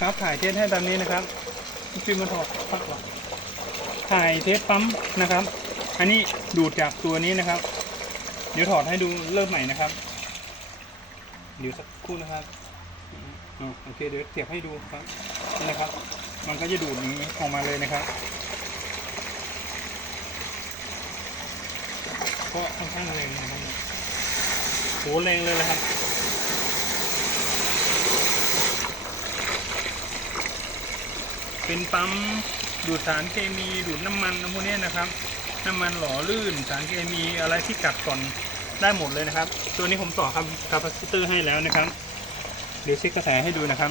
ครับถ่ายเทสให้ตามนี้นะครับฟิล์มมันถอดปักหรอถ่ายเทสปั๊มนะครับ อันนี้ดูดจากตัวนี้นะครับ เดี๋ยวถอดให้ดูเริ่มใหม่นะครับ เดี๋ยวสักครู่นะครับอ๋อโอเคเดี๋ยวเสียบให้ดูครับนี่นะครับ มันก็จะดูดนี้ออกมาเลยนะครับก็ค่อนข้างแรงนะครับโหแรงเลยนะครับ เป็นปั๊มดูดสารเคมีดูดน้ำมันน้ำพวกนี้นะครับ น้ำมันหล่อลื่นสารเคมีอะไรที่กัดก่อนได้หมดเลยนะครับ ตัวนี้ผมต่อครับคาปาซิเตอร์ให้แล้วนะครับ เดี๋ยวเช็คกระแสให้ดูนะครับ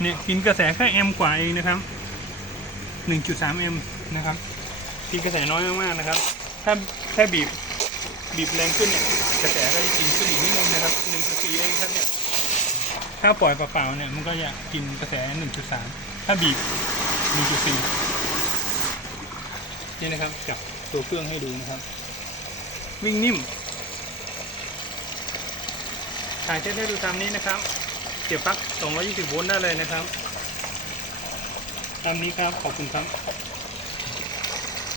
เนี่ยกินกระแสแค่แอมกว่าเองนะครับ 1.3 แอมป์นะครับ กินกระแสน้อยมากๆนะครับ ถ้าแค่บีบบีบแรงขึ้นเนี่ยกระแสก็จะกินขึ้นอีกนิดนึงนะครับ1.4เองครับเนี่ยถ้าปล่อยเปล่าๆเนี่ยมันก็จะกินกระแส1.3ถ้าบีบ1.4นี่นะครับจับตัวเครื่องให้ดูนะครับ วิ่งนิ่มถ่ายเทสให้ดูตามนี้นะครับเสียบปลั๊ก220 โวลต์ได้เลยนะครับ ตามนี้ครับ ขอบคุณครับ